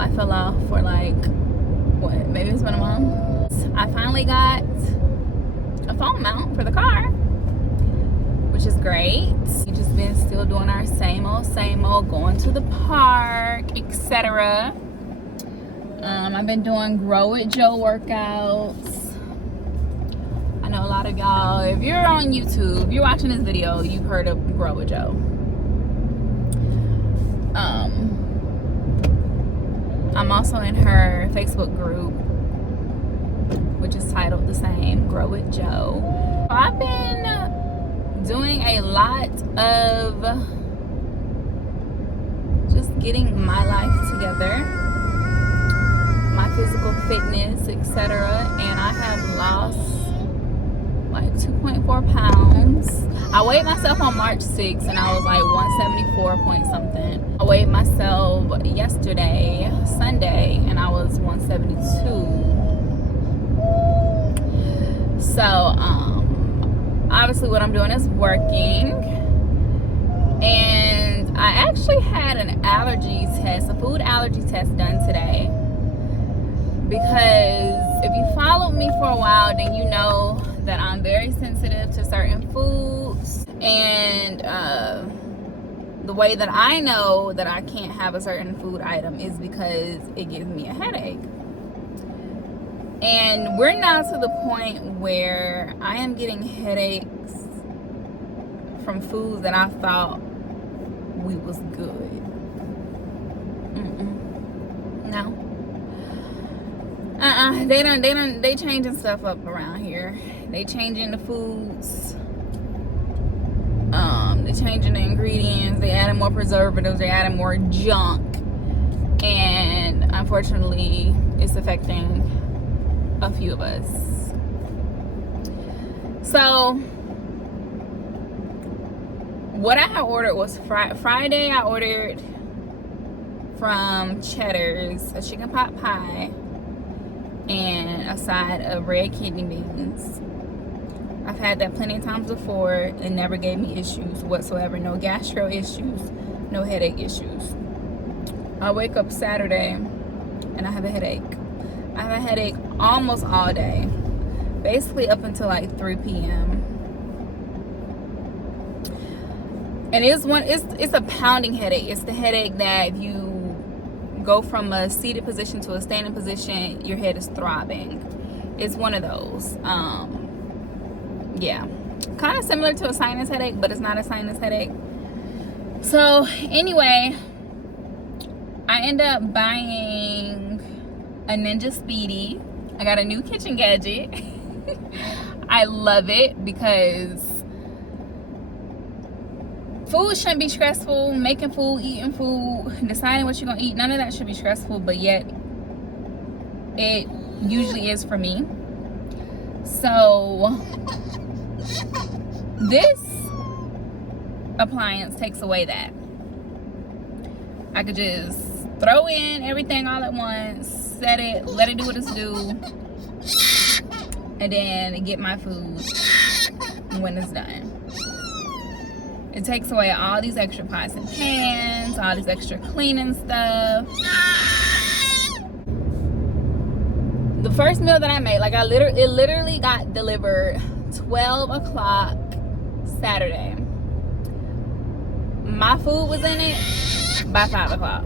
I fell off for like, what, maybe it's been a month. I finally got a phone mount for the car, which is great. We just been still doing our same old, going to the park, etc. I've been doing Grow With Joe workouts. I know a lot of y'all, if you're on YouTube, if you're watching this video, you've heard of Grow With Joe. I'm also in her Facebook group, which is titled the same, Grow With Joe. I've been doing a lot of just getting my life together, my physical fitness, etc. And I have lost like 2.4 pounds. I weighed myself on March 6th and I was like 174 point something. I weighed myself yesterday, Sunday, and I was 172. So obviously what I'm doing is working, and I actually had an allergy test, a food allergy test done today, because if you followed me for a while, then you know that I'm very sensitive to certain foods, and the way that I know that I can't have a certain food item is because it gives me a headache. And we're now to the point where I am getting headaches from foods that I thought we was good. No. They changing stuff up around here. They changing the foods. They changing the ingredients. They adding more preservatives. They adding more junk. And unfortunately, it's affecting a few of us. So, what I had ordered was Friday. I ordered from Cheddar's a chicken pot pie and a side of red kidney beans. I've had that plenty of times before. It never gave me issues whatsoever. No gastro issues, no headache issues. I wake up Saturday and I have a headache. I have a headache almost all day, basically up until like 3 p.m. And it's a pounding headache. It's the headache that if you go from a seated position to a standing position, your head is throbbing. It's one of those. Yeah, kind of similar to a sinus headache, but it's not a sinus headache. So anyway, I end up buying a Ninja Speedy. I got a new kitchen gadget. I love it because food shouldn't be stressful. Making food, eating food, deciding what you're gonna eat, none of that should be stressful, but yet it usually is for me. So this appliance takes away that. I could just throw in everything all at once, set it, let it do what it's do, and then get my food when it's done. It takes away all these extra pots and pans, all these extra cleaning stuff. The first meal that I made, like it literally got delivered 12 o'clock Saturday. My food was in it by 5 o'clock.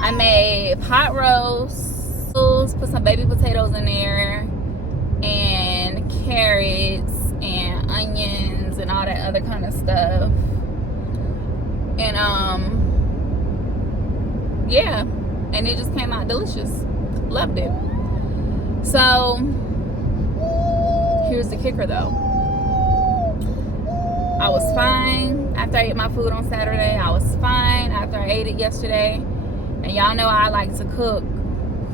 I made pot roast, put some baby potatoes in there, and carrots and onions and all that other kind of stuff. And yeah, and it just came out delicious. Loved it. So here's the kicker though. I was fine after I ate my food on Saturday. I was fine after I ate it yesterday. And y'all know I like to cook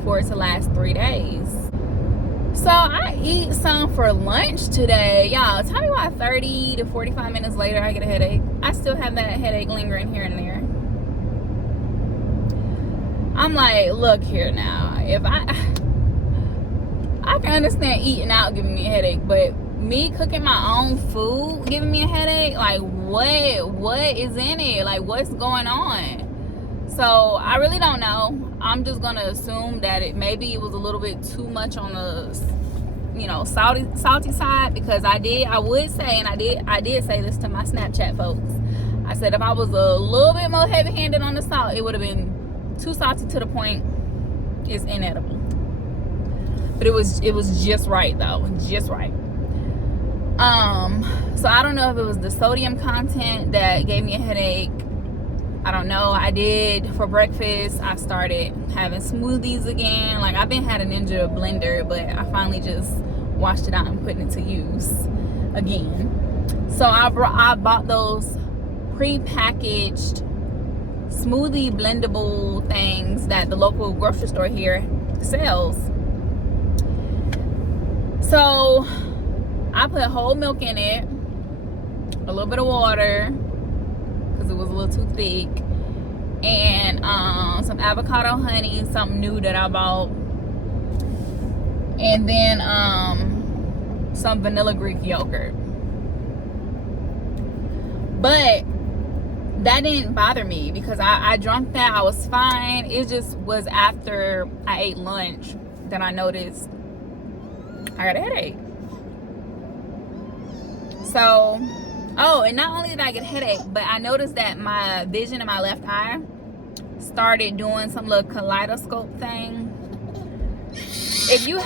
for it to last 3 days. So I eat some for lunch today. Y'all, tell me why 30 to 45 minutes later I get a headache. I still have that headache lingering here and there. I'm like, look here now. If I can understand eating out giving me a headache, but me cooking my own food giving me a headache, like what is in it? Like what's going on? So I really don't know. I'm just gonna assume that maybe it was a little bit too much on the, you know, salty side, because I would say, and I did say this to my Snapchat folks. I said if I was a little bit more heavy-handed on the salt, it would have been too salty to the point it's inedible. But it was just right though, just right. So I don't know if it was the sodium content that gave me a headache. I don't know. I did for breakfast. I started having smoothies again. Like, I've been had a Ninja blender, but I finally just washed it out and put it to use again. So I bought those pre-packaged smoothie blendable things that the local grocery store here sells. So I put whole milk in it, a little bit of water because it was a little too thick, and some avocado honey, something new that I bought, and then some vanilla Greek yogurt. But that didn't bother me because I drank that. I was fine. It just was after I ate lunch that I noticed I got a headache. So, oh, and not only did I get a headache, but I noticed that my vision in my left eye started doing some little kaleidoscope thing. If you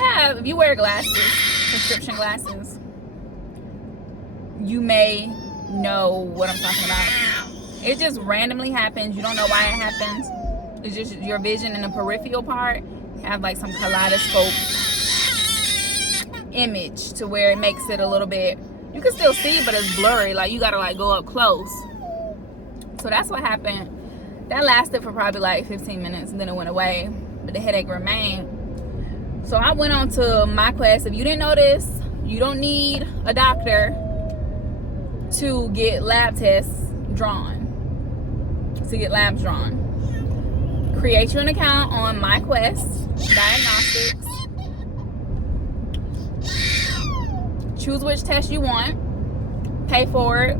wear glasses, prescription glasses, you may know what I'm talking about. It just randomly happens. You don't know why it happens. It's just your vision in the peripheral part have like some kaleidoscope image to where it makes it a little bit, you can still see, but it's blurry. Like, you gotta like go up close. So that's what happened. That lasted for probably like 15 minutes and then it went away, but the headache remained. So I went on to MyQuest. If you didn't know this, you don't need a doctor to get lab tests drawn, to get labs drawn. Create you an account on MyQuest Diagnostics. Choose which test you want, pay for it,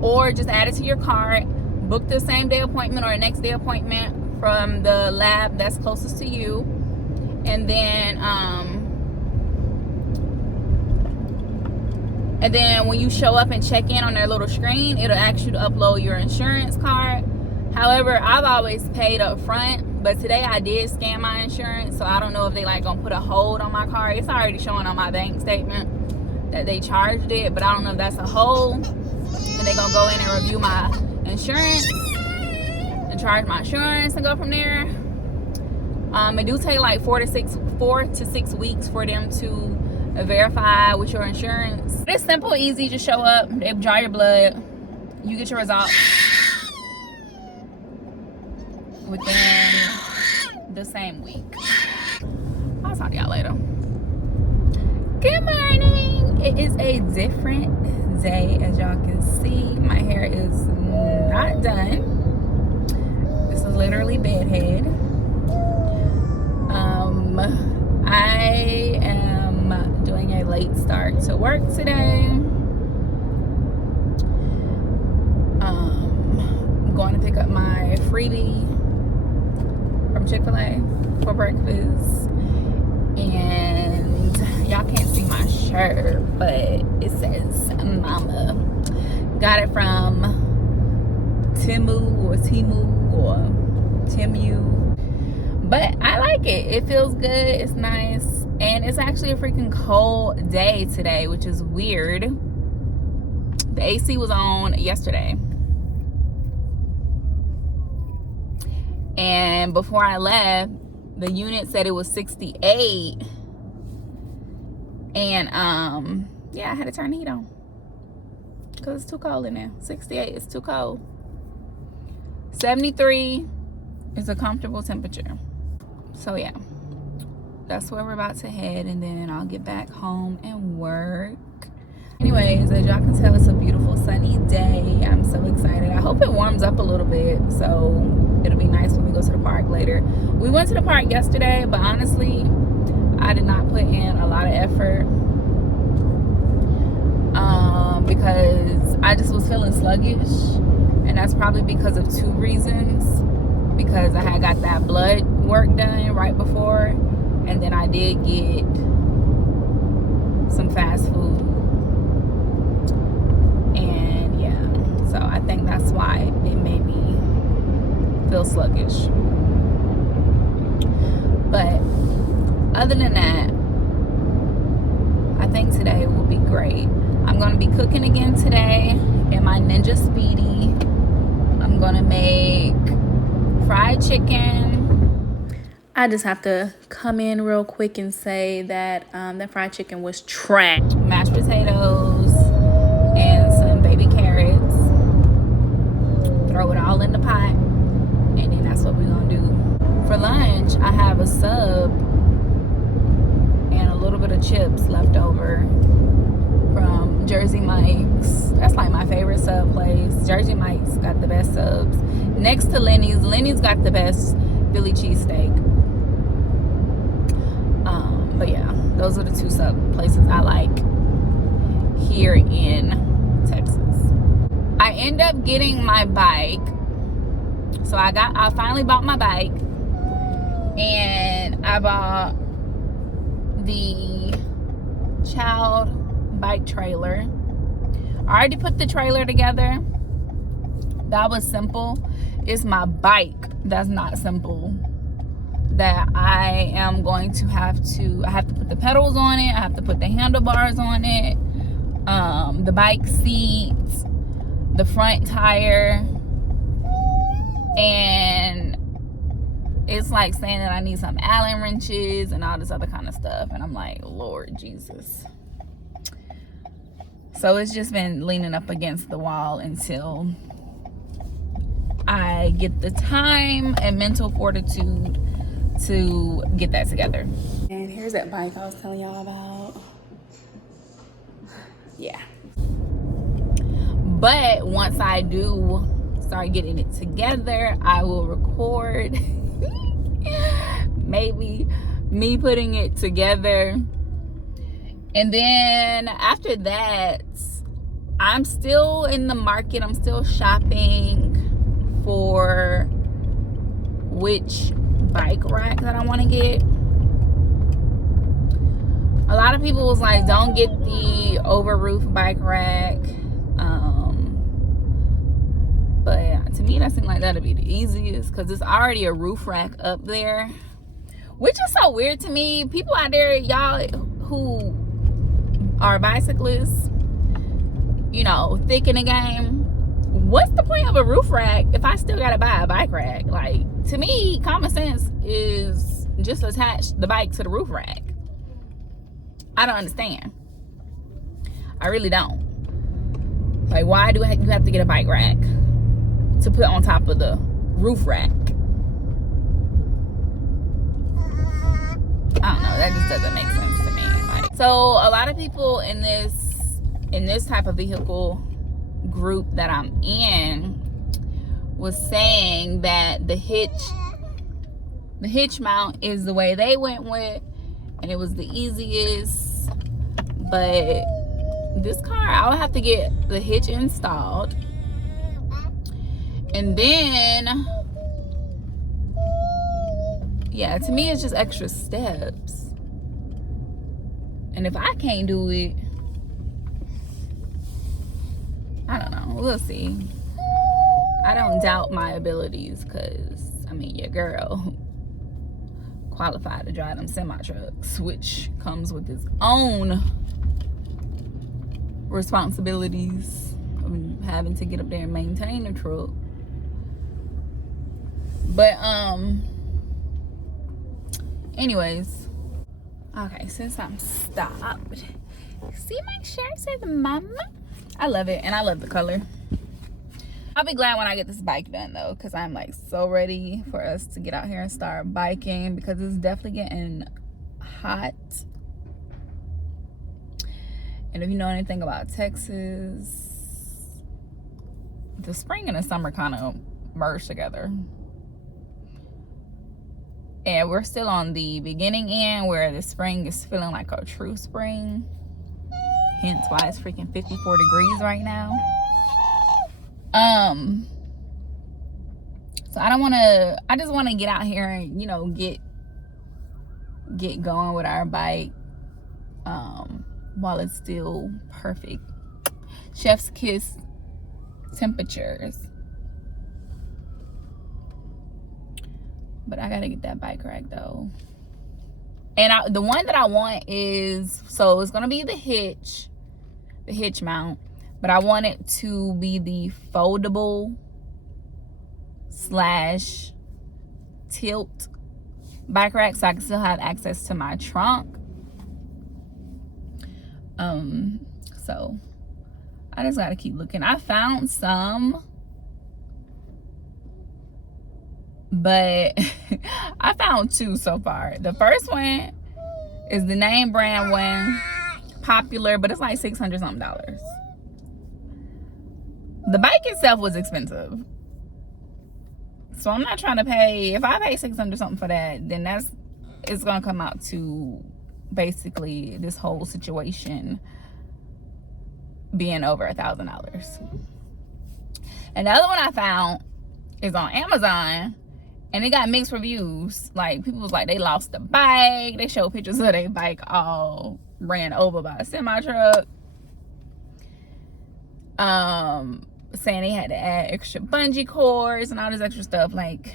or just add it to your cart. Book the same day appointment or a next day appointment from the lab that's closest to you. And then when you show up and check in on their little screen, it'll ask you to upload your insurance card. However, I've always paid up front, but today I did scan my insurance, so I don't know if they like gonna put a hold on my card. It's already showing on my bank statement that they charged it, but I don't know if that's a hold. And they're gonna go in and review my insurance and charge my insurance and go from there. It do take like 4 to 6 weeks for them to verify with your insurance. It's simple, easy. Just show up, they draw your blood, you get your results within the same week. I'll talk to y'all later. Good morning. It is a different day, as y'all can see. My hair is not done. This is literally bedhead. I am doing a late start to work today. I'm going to pick up my freebie from Chick-fil-A for breakfast. And y'all can't see my shirt, but it says Mama. Got it from Timu. But I like it. It feels good. It's nice. And it's actually a freaking cold day today, which is weird. The AC was on yesterday. And before I left, the unit said it was 68. And yeah, I had to turn the heat on because it's too cold in there. 68 is too cold. 73 is a comfortable temperature. So yeah, that's where we're about to head, and then I'll get back home and work. Anyways, as y'all can tell, it's a beautiful sunny day. I'm so excited. I hope it warms up a little bit, so it'll be nice when we go to the park later. We went to the park yesterday, but honestly, I did not put in a lot of effort because I just was feeling sluggish, and that's probably because of two reasons. Because I had got that blood work done right before, and then I did get some fast food. And yeah, so I think that's why it made me feel sluggish. But other than that, I think today will be great. I'm going to be cooking again today in my Ninja Speedy. I'm going to make fried chicken. I just have to come in real quick and say that that fried chicken was trash. Mashed potatoes and some baby carrots. Throw it all in the pot, and then that's what we're going to do. For lunch, I have a sub and a little bit of chips left over from Jersey Mike's. That's like my favorite sub place. Jersey Mike's got the best subs. Next to Lenny's. Lenny's got the best Philly cheesesteak. But yeah, those are the two sub places I like here in Texas. I end up getting my bike. So I finally bought my bike, and I bought the child bike trailer. I already put the trailer together. That was simple. It's my bike that's not simple, that I am going to have to, I have to put the pedals on it, I have to put the handlebars on it, the bike seats, the front tire, and it's like saying that I need some Allen wrenches and all this other kind of stuff, and I'm like, Lord Jesus. So it's just been leaning up against the wall until I get the time and mental fortitude to get that together. And here's that bike I was telling y'all about. Yeah. But once I do start getting it together, I will record maybe me putting it together. And then after that, I'm still in the market. I'm still shopping for which bike rack that I want to get. A lot of people was like, don't get the over roof bike rack. But to me, that seemed like that'd be the easiest, because it's already a roof rack up there, which is so weird to me. People out there, y'all who are bicyclists, you know, thick in the game, what's the point of a roof rack if I still gotta buy a bike rack? Like, to me, common sense is just attach the bike to the roof rack. I don't understand. I really don't. Like, why do you have to get a bike rack to put on top of the roof rack? I don't know, that just doesn't make sense to me. Like, so a lot of people in this type of vehicle group that I'm in was saying that the hitch mount is the way they went with, and it was the easiest. But this car, I'll have to get the hitch installed, and then yeah, to me it's just extra steps, and if I can't do it, I don't know, we'll see. I don't doubt my abilities, because I mean, your girl qualified to drive them semi trucks, which comes with its own responsibilities of having to get up there and maintain the truck. But anyways, okay, since I'm stopped, see my shirt says mama. I love it, and I love the color. I'll be glad when I get this bike done though, because I'm like so ready for us to get out here and start biking, because it's definitely getting hot. And if you know anything about Texas, the spring and the summer kind of merge together. And we're still on the beginning end, where the spring is feeling like a true spring. Hence why it's freaking 54 degrees right now. So I just want to get out here and, you know, get going with our bike while it's still perfect. Chef's kiss temperatures. But I gotta get that bike rack though. And the one that I want is, so it's gonna be the hitch mount, but I want it to be the foldable / tilt bike rack, so I can still have access to my trunk. So I just gotta keep looking. I found some, but I found 2 so far. The first one is the name brand one, popular, but it's like $600 something. The bike itself was expensive, so I'm not trying to pay. If I pay $600 something for that, then it's gonna come out to basically this whole situation being over $1,000. Another one I found is on Amazon, and it got mixed reviews. Like, people was like, they lost the bike. They showed pictures of their bike all ran over by a semi truck. Saying they had to add extra bungee cords and all this extra stuff. Like,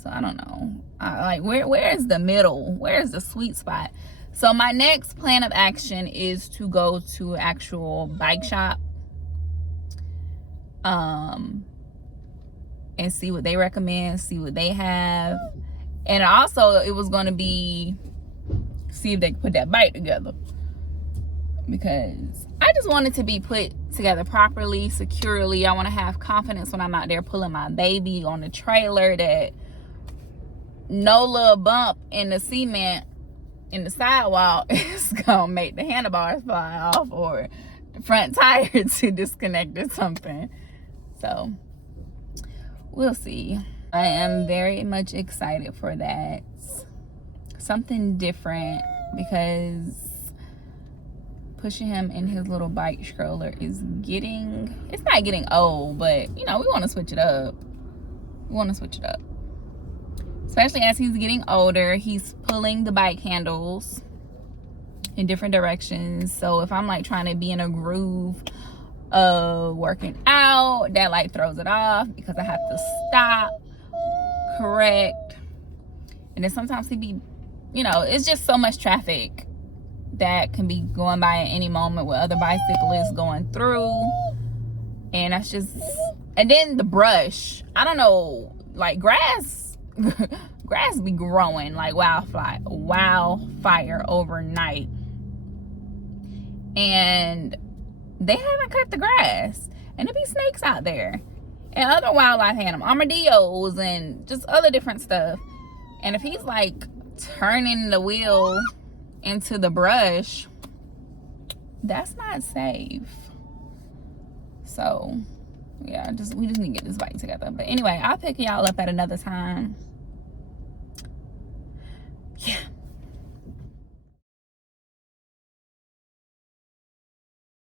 so I don't know. Like, where is the middle? Where is the sweet spot? So my next plan of action is to go to actual bike shop, and see what they recommend, see what they have. And also, it was going to be see if they could put that bike together, because I just want it to be put together properly, securely. I want to have confidence when I'm out there pulling my baby on the trailer, that no little bump in the cement in the sidewalk is gonna make the handlebars fly off, or the front tire to disconnect or something. So we'll see. I am very much excited for that. Something different, because pushing him in his little bike stroller is it's not getting old, but you know, we want to switch it up. Especially as he's getting older. He's pulling the bike handles in different directions. So if I'm like trying to be in a groove of working out, that like throws it off, because I have to stop, correct. And then sometimes he be, you know, it's just so much traffic that can be going by at any moment with other bicyclists going through. And that's just, and then the brush, I don't know, like grass be growing like wildfire overnight, and they haven't cut the grass, and there be snakes out there and other wildlife animals, armadillos and just other different stuff. And if he's like turning the wheel into the brush, that's not safe. So yeah, we just need to get this bike together. But anyway, I'll pick y'all up at another time. Yeah.